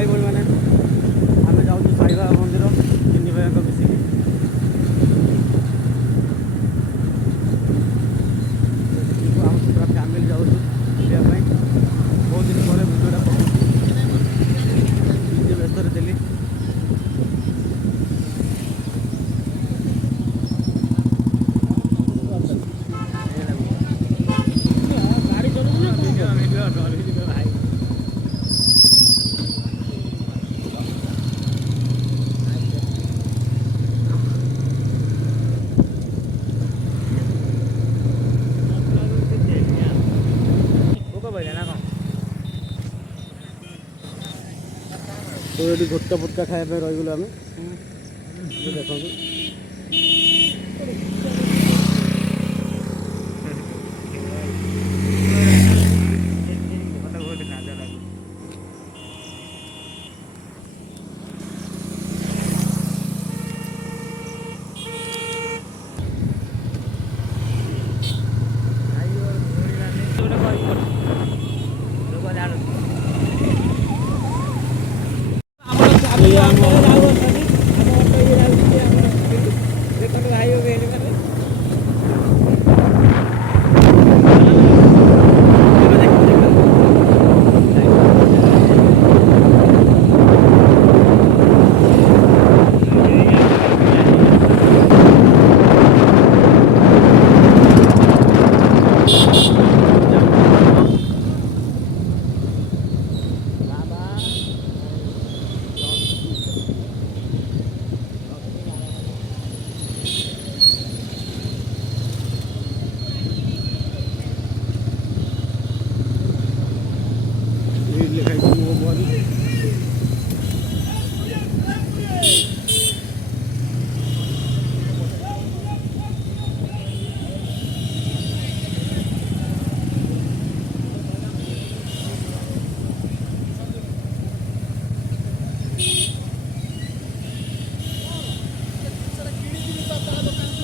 भाई भाई मैंने आम जाऊँ साई बाबा मंदिर तीन भाई मिसिकी आम पूरा फैमिली जाऊँ बुलाप बहुत दिन पर भिडियोटा पकाऊँ व्यस्त थी तो ये गुटका फुटका खाया रहीगलु आम देखो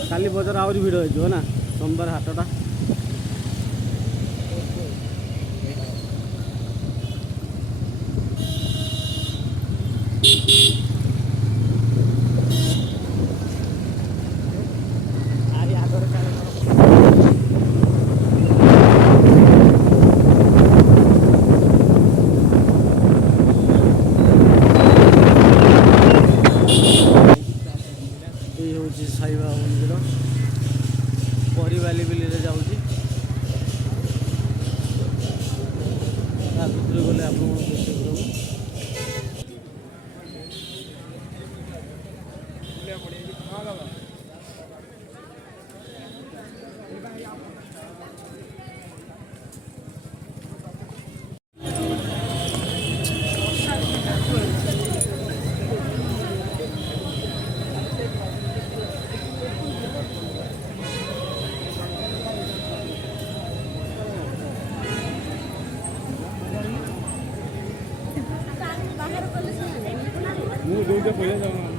काली बजार आहरी भिड़ हो ना सोमवार हाटटा साई बाबा मंदिर परिवाली बिल जाऊँगी गले आप मुझे पहले जाना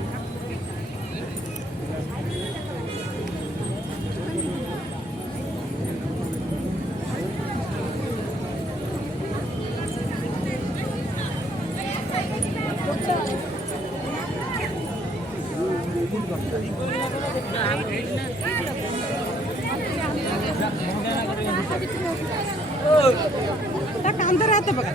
अंदर आते बघा